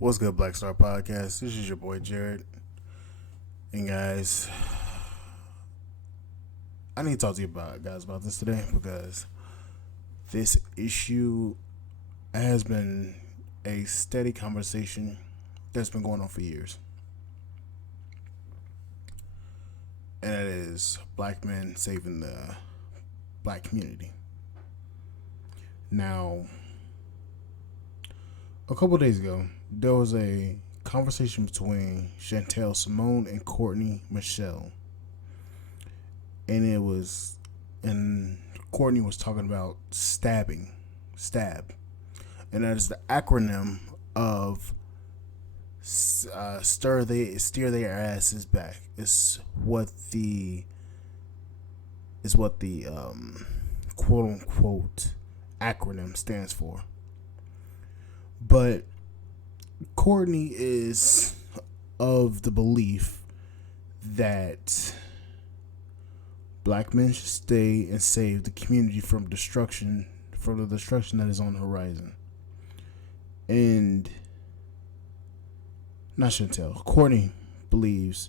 What's good, Black Star Podcast? This is your boy Jared. And guys, I need to talk to you about this today because this issue has been a steady conversation that's been going on for years. And that is black men saving the black community. Now, a couple days ago, there was a conversation between Chantel Simone and Courtney Michelle. And Courtney was talking about stab. And that is the acronym of steer their asses back. Is what the quote unquote acronym stands for. But Courtney is of the belief that black men should stay and save the community from the destruction that is on the horizon. And not Chantel, Courtney believes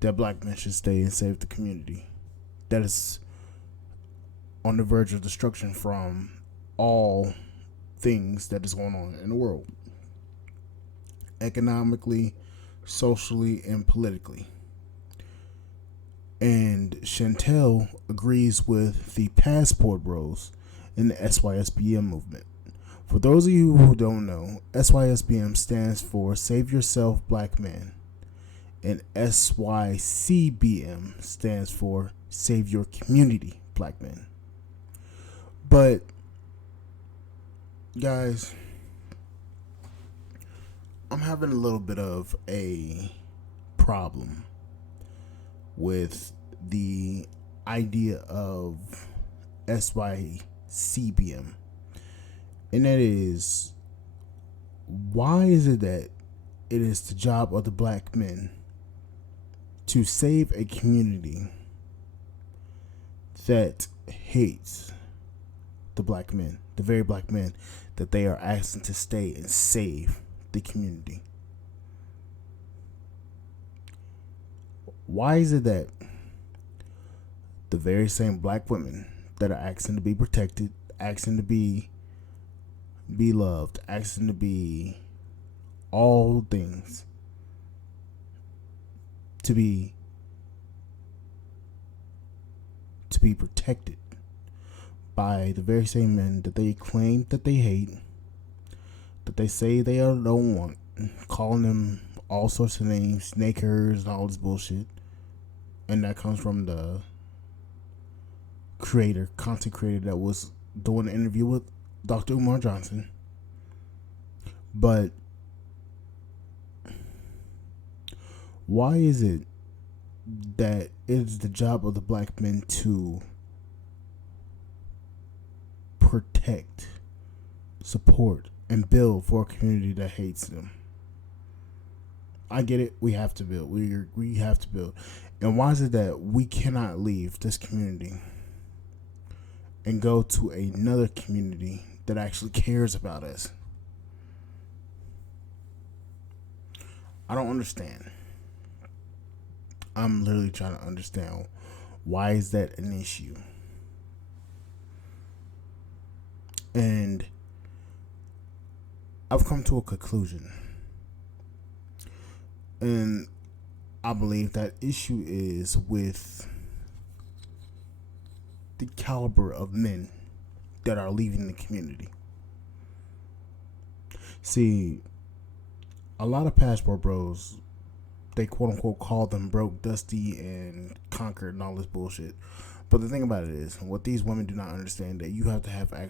that black men should stay and save the community that is on the verge of destruction from all things that is going on in the world, economically, socially, and politically. And Chantel agrees with the Passport Bros in the SYSBM movement. For those of you who don't know, SYSBM stands for Save Yourself Black Men, and SYCBM stands for Save Your Community Black Men. But guys, I'm having a little bit of a problem with the idea of SYCBM. And that is, why is it that it is the job of the black men to save a community that hates the black men, the very black men that they are asking to stay and save the community? Why is it that the very same black women that are asking to be protected, asking to be loved, asking to be all things, to be protected by the very same men that they claim that they hate, that they say they don't want, calling them all sorts of names, snakers and all this bullshit, and that comes from the content creator that was doing an interview with Dr. Umar Johnson. But why is it that it is the job of the black men to protect, support, and build for a community that hates them? I get it. We have to build. We have to build. And why is it that we cannot leave this community and go to another community that actually cares about us? I don't understand. I'm literally trying to understand, why is that an issue? And I've come to a conclusion. And I believe that issue is with the caliber of men that are leaving the community. See, a lot of Passport Bros, they quote unquote call them broke, dusty, and conquered and all this bullshit. But the thing about it is, what these women do not understand, that you have to have a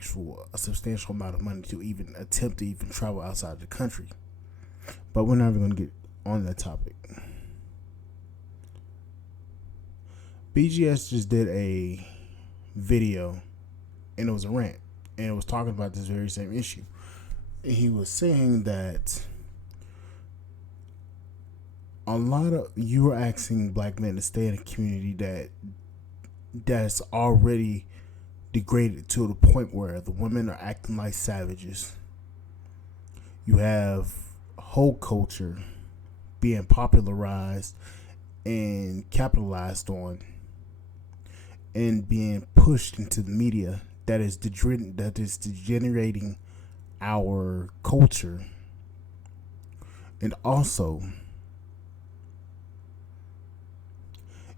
substantial amount of money to even attempt to even travel outside the country. But we're not even going to get on that topic. BGS just did a video, and it was a rant, and it was talking about this very same issue. And he was saying that a lot of you are asking black men to stay in a community that's already degraded to the point where the women are acting like savages. You have whole culture being popularized and capitalized on and being pushed into the media that is degenerating our culture. And also,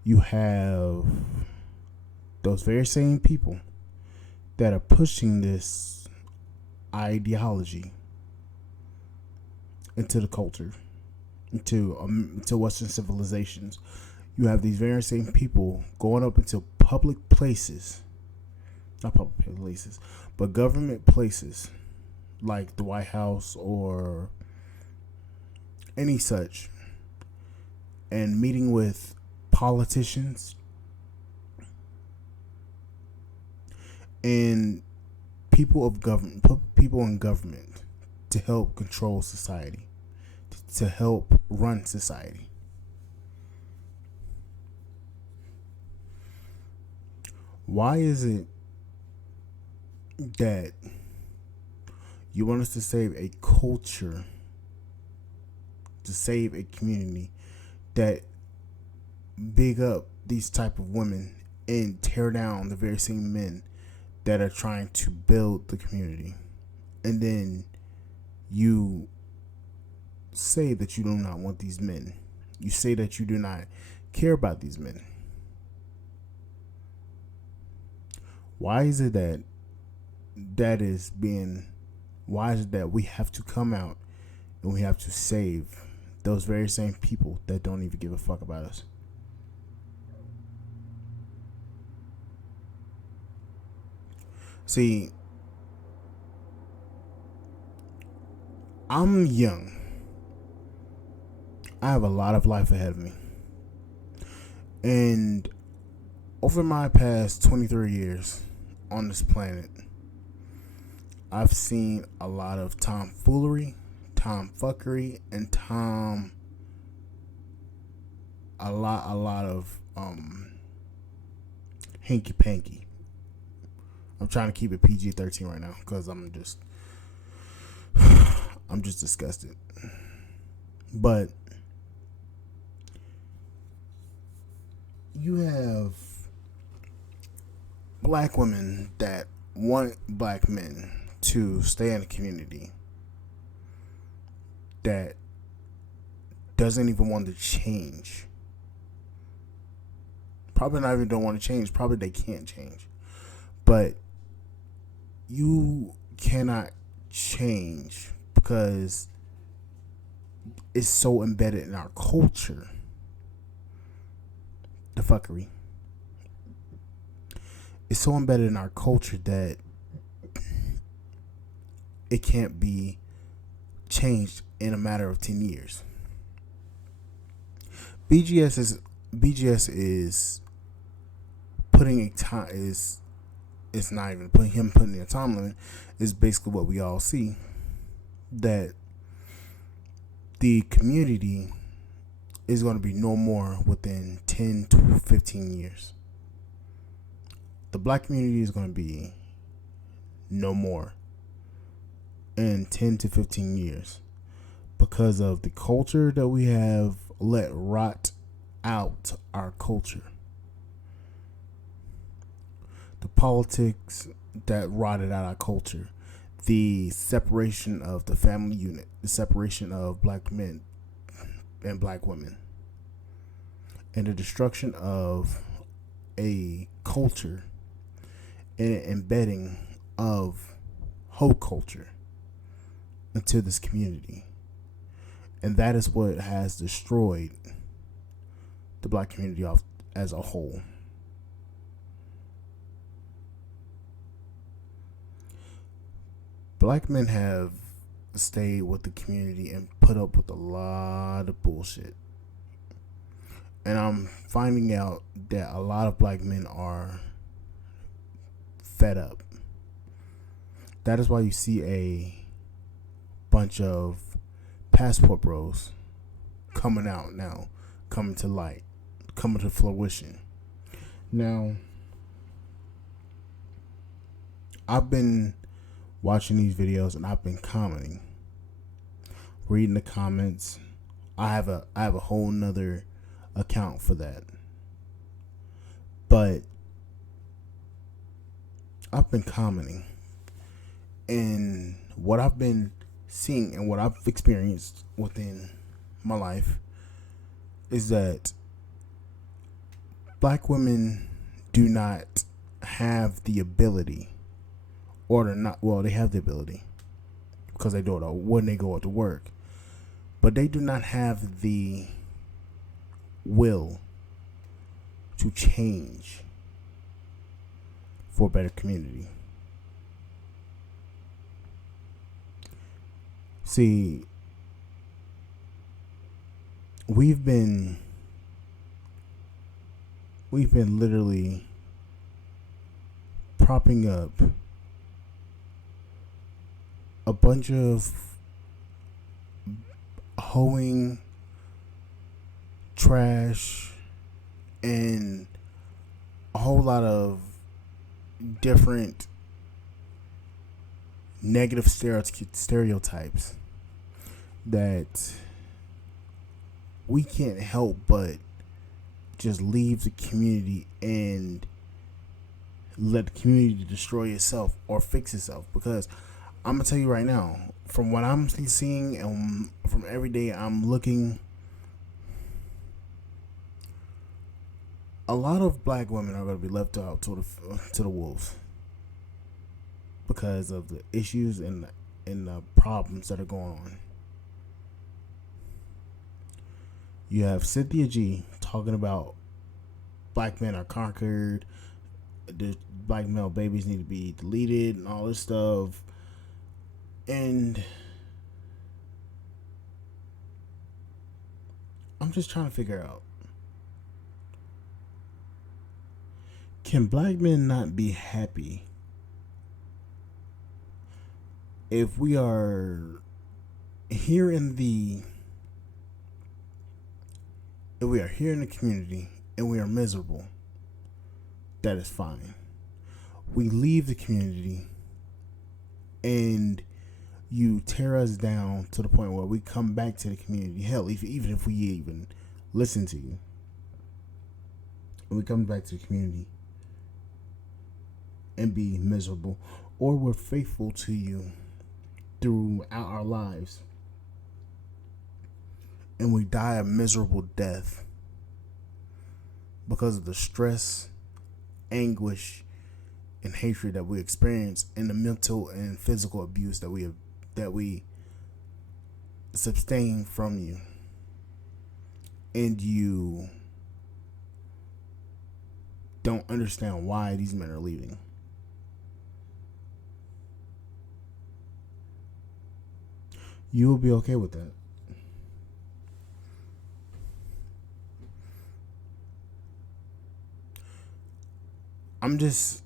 you have those very same people that are pushing this ideology into the culture, into Western civilizations. You have these very same people going up into public places, not public places, but government places like the White House or any such, and meeting with politicians and people in government to help control society, to help run society. Why is it that you want us to save a culture, to save a community, that big up these type of women and tear down the very same men that are trying to build the community? And then you say that you do not want these men. You say that you do not care about these men. Why is it that why is it that we have to come out and we have to save those very same people that don't even give a fuck about us? See, I'm young. I have a lot of life ahead of me. And over my past 23 years on this planet, I've seen a lot of tomfoolery, tomfuckery, and a lot of hanky panky. I'm trying to keep it PG-13 right now because I'm just disgusted. But you have black women that want black men to stay in the community, that doesn't even want to change. Probably not even don't want to change. Probably they can't change. But you cannot change because it's so embedded in our culture. The fuckery. It's so embedded in our culture that it can't be changed in a matter of 10 years. BGS is putting a time is it's not even putting a time limit, is basically what we all see, that the community is going to be no more within 10 to 15 years. The black community is going to be no more in 10 to 15 years because of the culture that we have let rot out our culture. The politics that rotted out our culture. The separation of the family unit. The separation of black men and black women. And the destruction of a culture and an embedding of whole culture into this community. And that is what has destroyed the black community as a whole. Black men have stayed with the community and put up with a lot of bullshit. And I'm finding out that a lot of black men are fed up. That is why you see a bunch of passport bros coming out now, coming to light, coming to fruition. Now, I've been watching these videos and I've been commenting reading the comments. I have a whole nother account for that. But I've been commenting, and what I've been seeing and what I've experienced within my life is that black women do not have the ability, or they're not, well, they have the ability because they do it when they go out to work, but they do not have the will to change for a better community. See, we've been literally propping up a bunch of hoeing, trash, and a whole lot of different negative stereotypes that we can't help but just leave the community and let the community destroy itself or fix itself. Because I'm gonna tell you right now, from what I'm seeing and from every day I'm looking, a lot of black women are going to be left out to the wolves because of the issues and the problems that are going on. You have Cynthia G talking about black men are conquered, the black male babies need to be deleted and all this stuff. And I'm just trying to figure out, can black men not be happy if we are here in the community and we are miserable? That is fine. We leave the community and you tear us down to the point where we come back to the community. Hell, even if we even listen to you, and we come back to the community and be miserable, or we're faithful to you throughout our lives and we die a miserable death because of the stress, anguish, and hatred that we experience, and the mental and physical abuse that we sustain from you, and you don't understand why these men are leaving. You will be okay with that. I'm just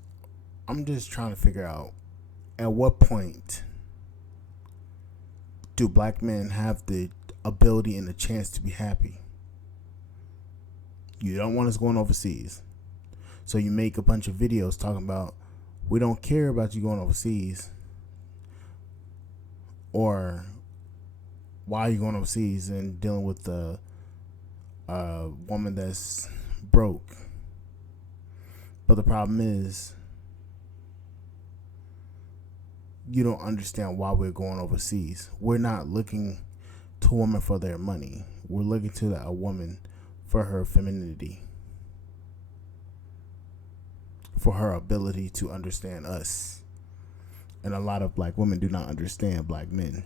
trying to figure out, at what point do black men have the ability and the chance to be happy? You don't want us going overseas, so you make a bunch of videos talking about, we don't care about you going overseas, or why are you going overseas and dealing with a woman that's broke. But the problem is, you don't understand why we're going overseas. We're not looking to a woman for their money. We're looking to a woman for her femininity, for her ability to understand us. And a lot of black women do not understand black men.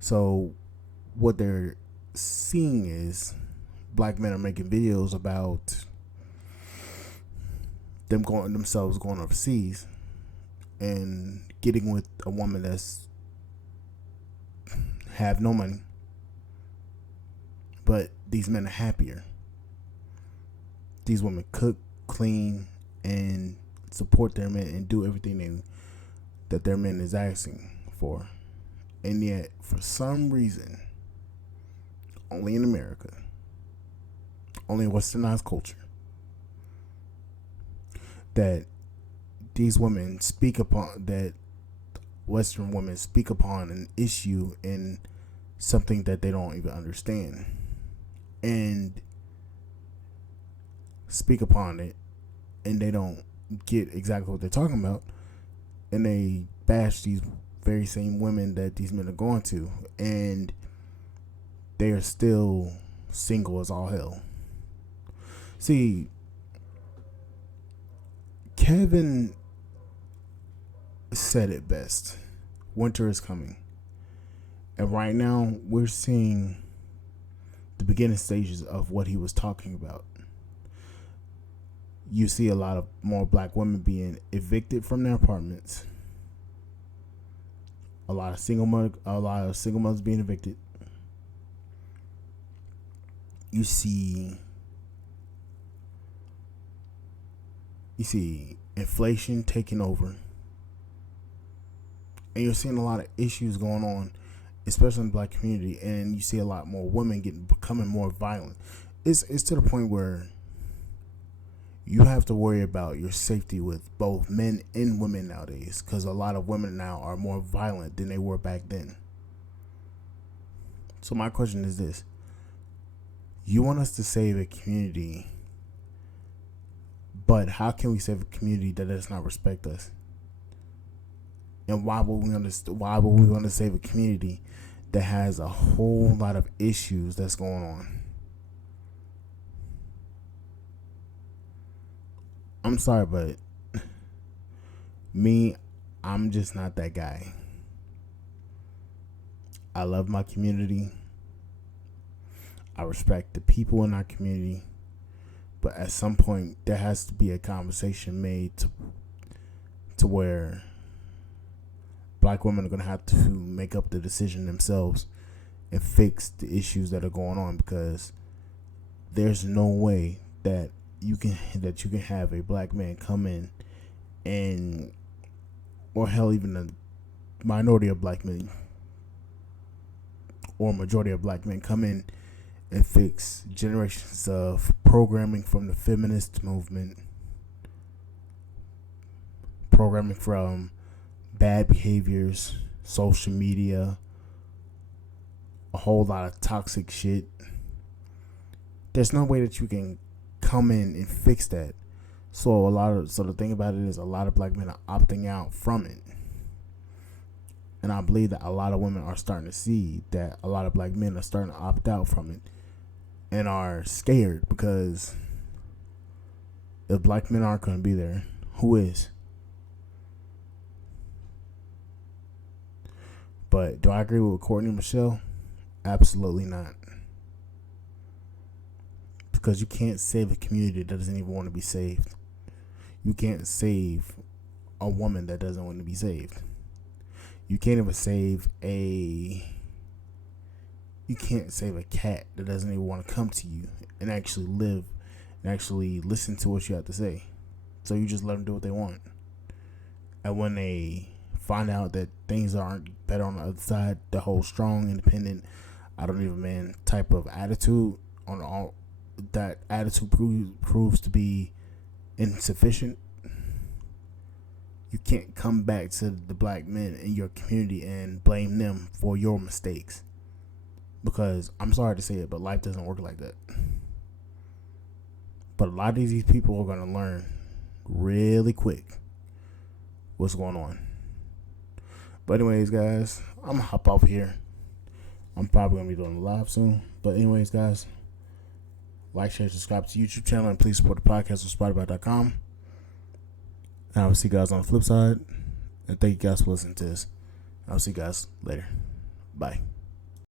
So what they're seeing is black men are making videos about themselves going overseas and getting with a woman that's have no money, but these men are happier. These women cook, clean, and support their men and do everything that their men is asking for. And yet, for some reason, only in America, only in westernized culture, that these women speak upon, that Western women speak upon an issue and something that they don't even understand and speak upon it, and they don't get exactly what they're talking about, and they bash these very same women that these men are going to, and they are still single as all hell. See, Kevin said it best. Winter is coming. And right now, we're seeing the beginning stages of what he was talking about. You see a lot of more black women being evicted from their apartments. A lot of single mothers being evicted. You see inflation taking over. And you're seeing a lot of issues going on, especially in the black community, and you see a lot more women becoming more violent. It's to the point where you have to worry about your safety with both men and women nowadays, because a lot of women now are more violent than they were back then. So my question is this: you want us to save a community, but how can we save a community that does not respect us? And why would we want to save a community that has a whole lot of issues that's going on? I'm sorry, but I'm just not that guy. I love my community. I respect the people in our community. But at some point, there has to be a conversation made to where black women are going to have to make up the decision themselves and fix the issues that are going on, because there's no way that you can have a black man come in and, or hell, even a minority of black men or majority of black men come in and fix generations of programming from the feminist movement, programming from bad behaviors, social media, a whole lot of toxic shit. There's no way that you can come in and fix that. So the thing about it is, a lot of black men are opting out from it. And I believe that a lot of women are starting to see that a lot of black men are starting to opt out from it and are scared, because if black men aren't going to be there, who is? But do I agree with Courtney and Michelle? Absolutely not. Because you can't save a community that doesn't even want to be saved. You can't save a woman that doesn't want to be saved. You can't even save a cat that doesn't even want to come to you and actually live and actually listen to what you have to say. So you just let them do what they want. And when they find out that things aren't better on the other side, the whole strong, independent, I don't even man type of attitude, on all that attitude proves to be insufficient, you can't come back to the black men in your community and blame them for your mistakes. Because I'm sorry to say it, but life doesn't work like that. But a lot of these people are going to learn really quick what's going on. But anyways, guys, I'm going to hop off here. I'm probably going to be doing a live soon. But anyways, guys, like, share, subscribe to the YouTube channel, and please support the podcast on Spotify.com. And I will see you guys on the flip side. And thank you guys for listening to this. I'll see you guys later. Bye.